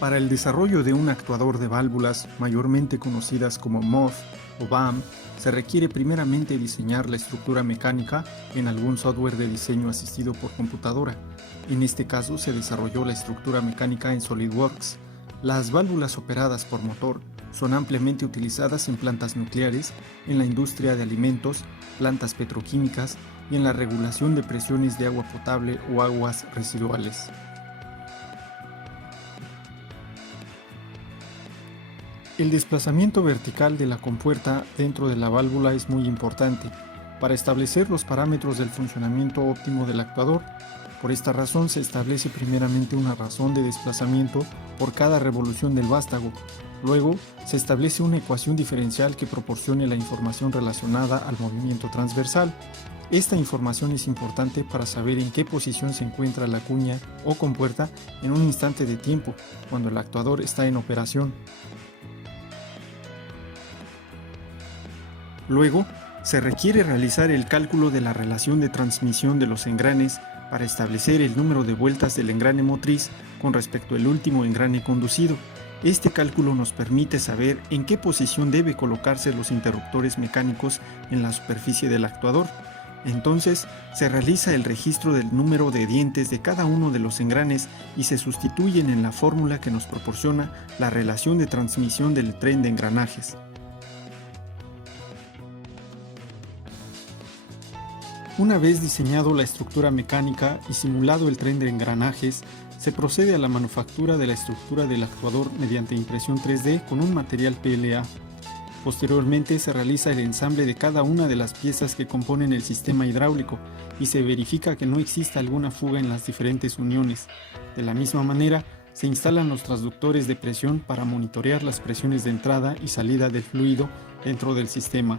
Para el desarrollo de un actuador de válvulas, mayormente conocidas como MOV o BAM, se requiere primeramente diseñar la estructura mecánica en algún software de diseño asistido por computadora. En este caso se desarrolló la estructura mecánica en SolidWorks. Las válvulas operadas por motor son ampliamente utilizadas en plantas nucleares, en la industria de alimentos, plantas petroquímicas y en la regulación de presiones de agua potable o aguas residuales. El desplazamiento vertical de la compuerta dentro de la válvula es muy importante para establecer los parámetros del funcionamiento óptimo del actuador. Por esta razón se establece primeramente una razón de desplazamiento por cada revolución del vástago. Luego se establece una ecuación diferencial que proporcione la información relacionada al movimiento transversal. Esta información es importante para saber en qué posición se encuentra la cuña o compuerta en un instante de tiempo, cuando el actuador está en operación. Luego, se requiere realizar el cálculo de la relación de transmisión de los engranes para establecer el número de vueltas del engrane motriz con respecto al último engrane conducido. Este cálculo nos permite saber en qué posición debe colocarse los interruptores mecánicos en la superficie del actuador. Entonces, se realiza el registro del número de dientes de cada uno de los engranes y se sustituyen en la fórmula que nos proporciona la relación de transmisión del tren de engranajes. Una vez diseñado la estructura mecánica y simulado el tren de engranajes, se procede a la manufactura de la estructura del actuador mediante impresión 3D con un material PLA. Posteriormente se realiza el ensamble de cada una de las piezas que componen el sistema hidráulico y se verifica que no exista alguna fuga en las diferentes uniones. De la misma manera, se instalan los transductores de presión para monitorear las presiones de entrada y salida del fluido dentro del sistema.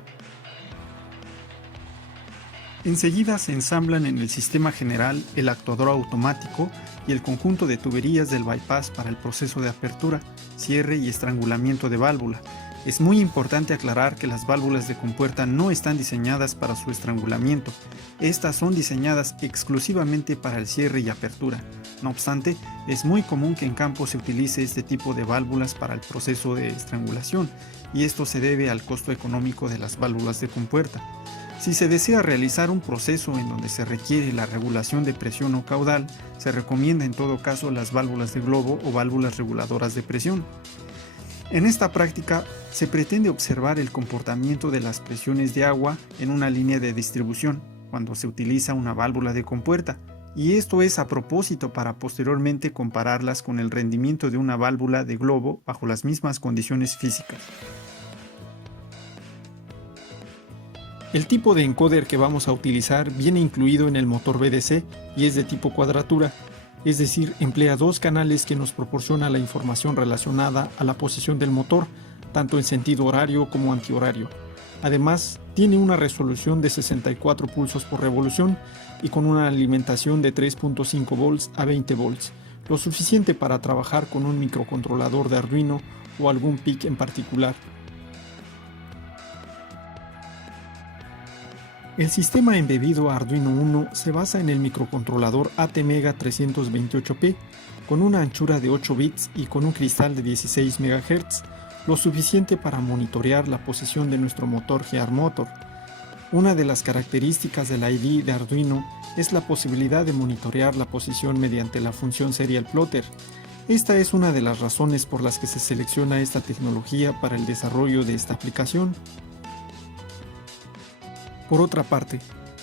Enseguida se ensamblan en el sistema general el actuador automático y el conjunto de tuberías del bypass para el proceso de apertura, cierre y estrangulamiento de válvula. Es muy importante aclarar que las válvulas de compuerta no están diseñadas para su estrangulamiento. Estas son diseñadas exclusivamente para el cierre y apertura. No obstante, es muy común que en campo se utilice este tipo de válvulas para el proceso de estrangulación, y esto se debe al costo económico de las válvulas de compuerta. Si se desea realizar un proceso en donde se requiere la regulación de presión o caudal, se recomienda en todo caso las válvulas de globo o válvulas reguladoras de presión. En esta práctica se pretende observar el comportamiento de las presiones de agua en una línea de distribución cuando se utiliza una válvula de compuerta, y esto es a propósito para posteriormente compararlas con el rendimiento de una válvula de globo bajo las mismas condiciones físicas. El tipo de encoder que vamos a utilizar viene incluido en el motor VDC y es de tipo cuadratura, es decir, emplea dos canales que nos proporciona la información relacionada a la posición del motor, tanto en sentido horario como antihorario. Además, tiene una resolución de 64 pulsos por revolución y con una alimentación de 3.5 volts a 20 volts, lo suficiente para trabajar con un microcontrolador de Arduino o algún PIC en particular. El sistema embebido Arduino Uno se basa en el microcontrolador ATmega 328P, con una anchura de 8 bits y con un cristal de 16 MHz, lo suficiente para monitorear la posición de nuestro motor GearMotor. Una de las características del ID de Arduino es la posibilidad de monitorear la posición mediante la función Serial Plotter. Esta es una de las razones por las que se selecciona esta tecnología para el desarrollo de esta aplicación. Por otra parte,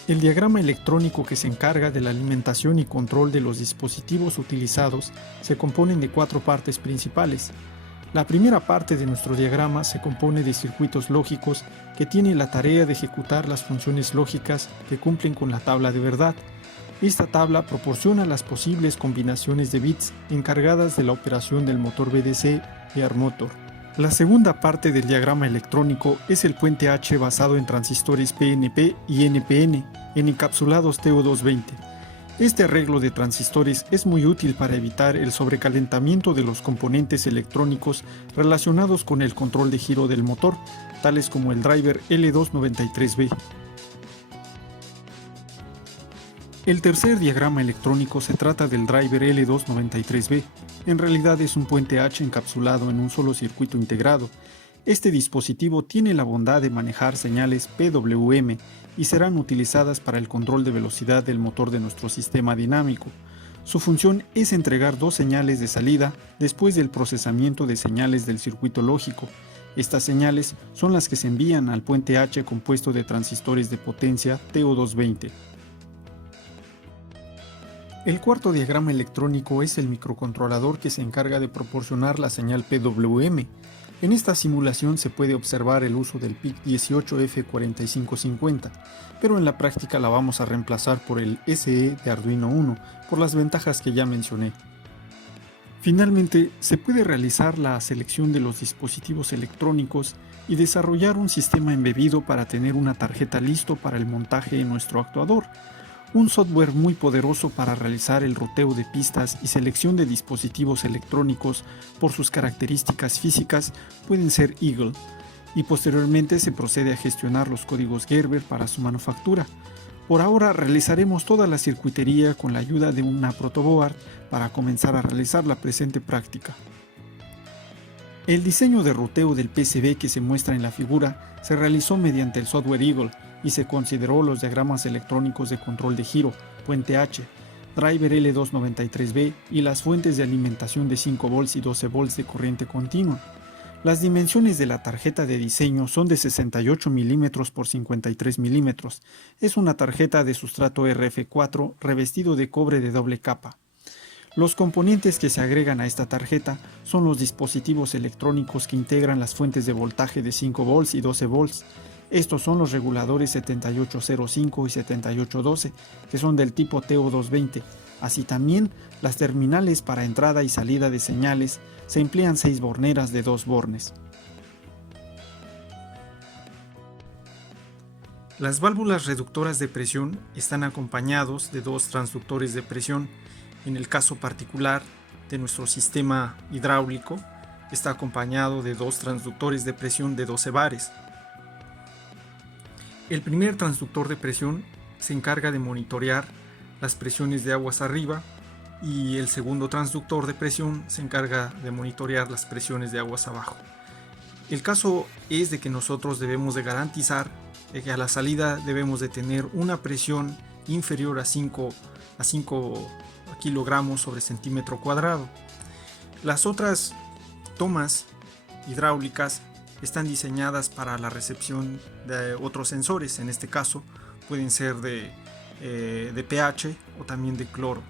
el diagrama electrónico que se encarga de la alimentación y control de los dispositivos utilizados se compone de 4 partes principales. La primera parte de nuestro diagrama se compone de circuitos lógicos que tienen la tarea de ejecutar las funciones lógicas que cumplen con la tabla de verdad. Esta tabla proporciona las posibles combinaciones de bits encargadas de la operación del motor VDC GearMotor. La segunda parte del diagrama electrónico es el puente H basado en transistores PNP y NPN en encapsulados TO220. Este arreglo de transistores es muy útil para evitar el sobrecalentamiento de los componentes electrónicos relacionados con el control de giro del motor, tales como el driver L293B. El tercer diagrama electrónico se trata del driver L293B. En realidad es un puente H encapsulado en un solo circuito integrado. Este dispositivo tiene la bondad de manejar señales PWM y serán utilizadas para el control de velocidad del motor de nuestro sistema dinámico. Su función es entregar dos señales de salida después del procesamiento de señales del circuito lógico. Estas señales son las que se envían al puente H compuesto de transistores de potencia TO220. El cuarto diagrama electrónico es el microcontrolador que se encarga de proporcionar la señal PWM. En esta simulación se puede observar el uso del PIC 18F4550, pero en la práctica la vamos a reemplazar por el SE de Arduino Uno, por las ventajas que ya mencioné. Finalmente, se puede realizar la selección de los dispositivos electrónicos y desarrollar un sistema embebido para tener una tarjeta listo para el montaje en nuestro actuador. Un software muy poderoso para realizar el ruteo de pistas y selección de dispositivos electrónicos por sus características físicas pueden ser Eagle, y posteriormente se procede a gestionar los códigos Gerber para su manufactura. Por ahora realizaremos toda la circuitería con la ayuda de una protoboard para comenzar a realizar la presente práctica. El diseño de ruteo del PCB que se muestra en la figura se realizó mediante el software Eagle y se consideró los diagramas electrónicos de control de giro, puente H, driver L293B y las fuentes de alimentación de 5 volts y 12 volts de corriente continua. Las dimensiones de la tarjeta de diseño son de 68 mm por 53 mm. Es una tarjeta de sustrato RF4 revestido de cobre de doble capa. Los componentes que se agregan a esta tarjeta son los dispositivos electrónicos que integran las fuentes de voltaje de 5 volts y 12 volts. Estos son los reguladores 7805 y 7812, que son del tipo TO220. Así también, las terminales para entrada y salida de señales se emplean 6 borneras de 2 bornes. Las válvulas reductoras de presión están acompañados de 2 transductores de presión. En el caso particular de nuestro sistema hidráulico, está acompañado de 2 transductores de presión de 12 bares. El primer transductor de presión se encarga de monitorear las presiones de aguas arriba y el segundo transductor de presión se encarga de monitorear las presiones de aguas abajo. El caso es de que nosotros debemos de garantizar de que a la salida debemos de tener una presión inferior a 5 kilogramos sobre centímetro cuadrado. Las otras tomas hidráulicas están diseñadas para la recepción de otros sensores. En este caso pueden ser de pH o también de cloro.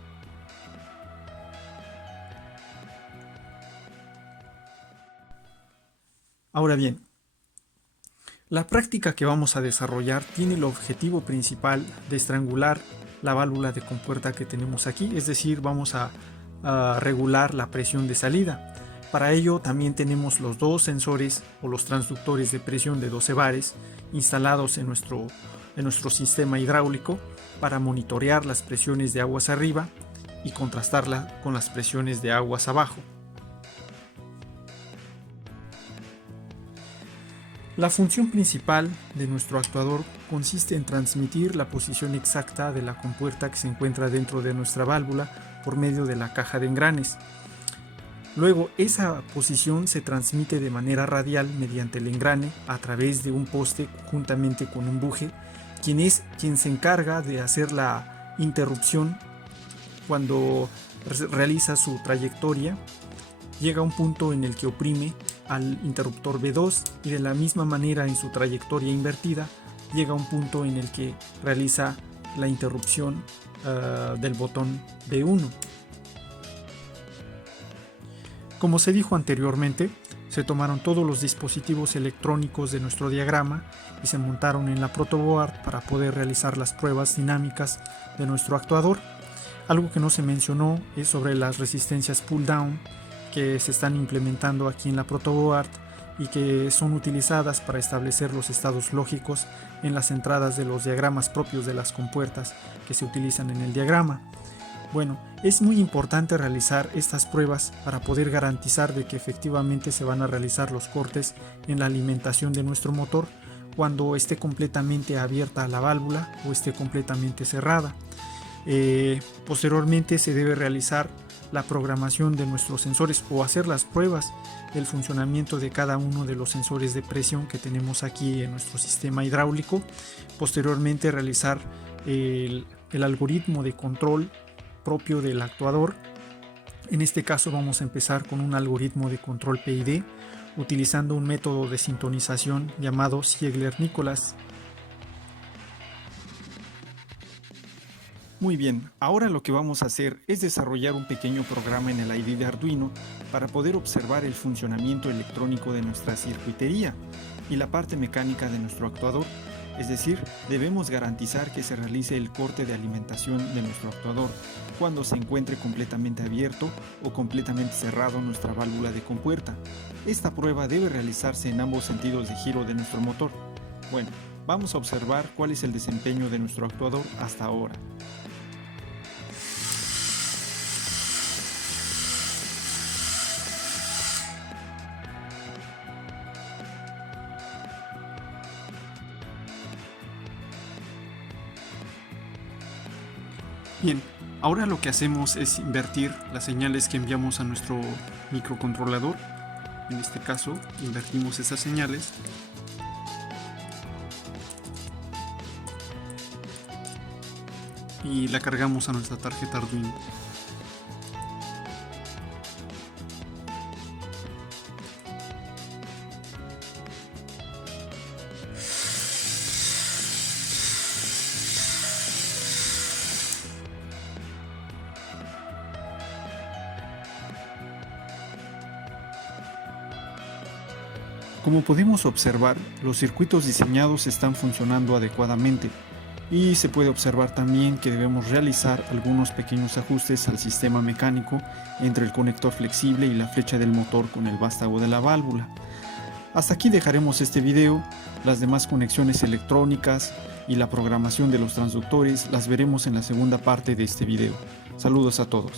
Ahora bien, la práctica que vamos a desarrollar tiene el objetivo principal de estrangular la válvula de compuerta que tenemos aquí, es decir, vamos a regular la presión de salida. Para ello también tenemos los 2 sensores o los transductores de presión de 12 bares instalados en nuestro sistema hidráulico para monitorear las presiones de aguas arriba y contrastarla con las presiones de aguas abajo. La función principal de nuestro actuador consiste en transmitir la posición exacta de la compuerta que se encuentra dentro de nuestra válvula por medio de la caja de engranes. Luego, esa posición se transmite de manera radial mediante el engrane a través de un poste juntamente con un buje, quien se encarga de hacer la interrupción cuando realiza su trayectoria. Llega a un punto en el que oprime al interruptor B2 y de la misma manera en su trayectoria invertida llega a un punto en el que realiza la interrupción del botón B1. Como se dijo anteriormente, se tomaron todos los dispositivos electrónicos de nuestro diagrama y se montaron en la protoboard para poder realizar las pruebas dinámicas de nuestro actuador. Algo que no se mencionó es sobre las resistencias pull-down que se están implementando aquí en la protoboard y que son utilizadas para establecer los estados lógicos en las entradas de los diagramas propios de las compuertas que se utilizan en el diagrama. Bueno, es muy importante realizar estas pruebas para poder garantizar de que efectivamente se van a realizar los cortes en la alimentación de nuestro motor cuando esté completamente abierta la válvula o esté completamente cerrada. Posteriormente se debe realizar la programación de nuestros sensores o hacer las pruebas del funcionamiento de cada uno de los sensores de presión que tenemos aquí en nuestro sistema hidráulico. Posteriormente realizar el algoritmo de control propio del actuador. En este caso vamos a empezar con un algoritmo de control PID utilizando un método de sintonización llamado Ziegler-Nicholas. Muy bien, ahora lo que vamos a hacer es desarrollar un pequeño programa en el ID de Arduino para poder observar el funcionamiento electrónico de nuestra circuitería y la parte mecánica de nuestro actuador. Es decir, debemos garantizar que se realice el corte de alimentación de nuestro actuador cuando se encuentre completamente abierto o completamente cerrado nuestra válvula de compuerta. Esta prueba debe realizarse en ambos sentidos de giro de nuestro motor. Bueno, vamos a observar cuál es el desempeño de nuestro actuador hasta ahora. Bien, ahora lo que hacemos es invertir las señales que enviamos a nuestro microcontrolador. En este caso, invertimos esas señales y la cargamos a nuestra tarjeta Arduino. Como podemos observar, los circuitos diseñados están funcionando adecuadamente y se puede observar también que debemos realizar algunos pequeños ajustes al sistema mecánico entre el conector flexible y la flecha del motor con el vástago de la válvula. Hasta aquí dejaremos este video. Las demás conexiones electrónicas y la programación de los transductores las veremos en la segunda parte de este video. Saludos a todos.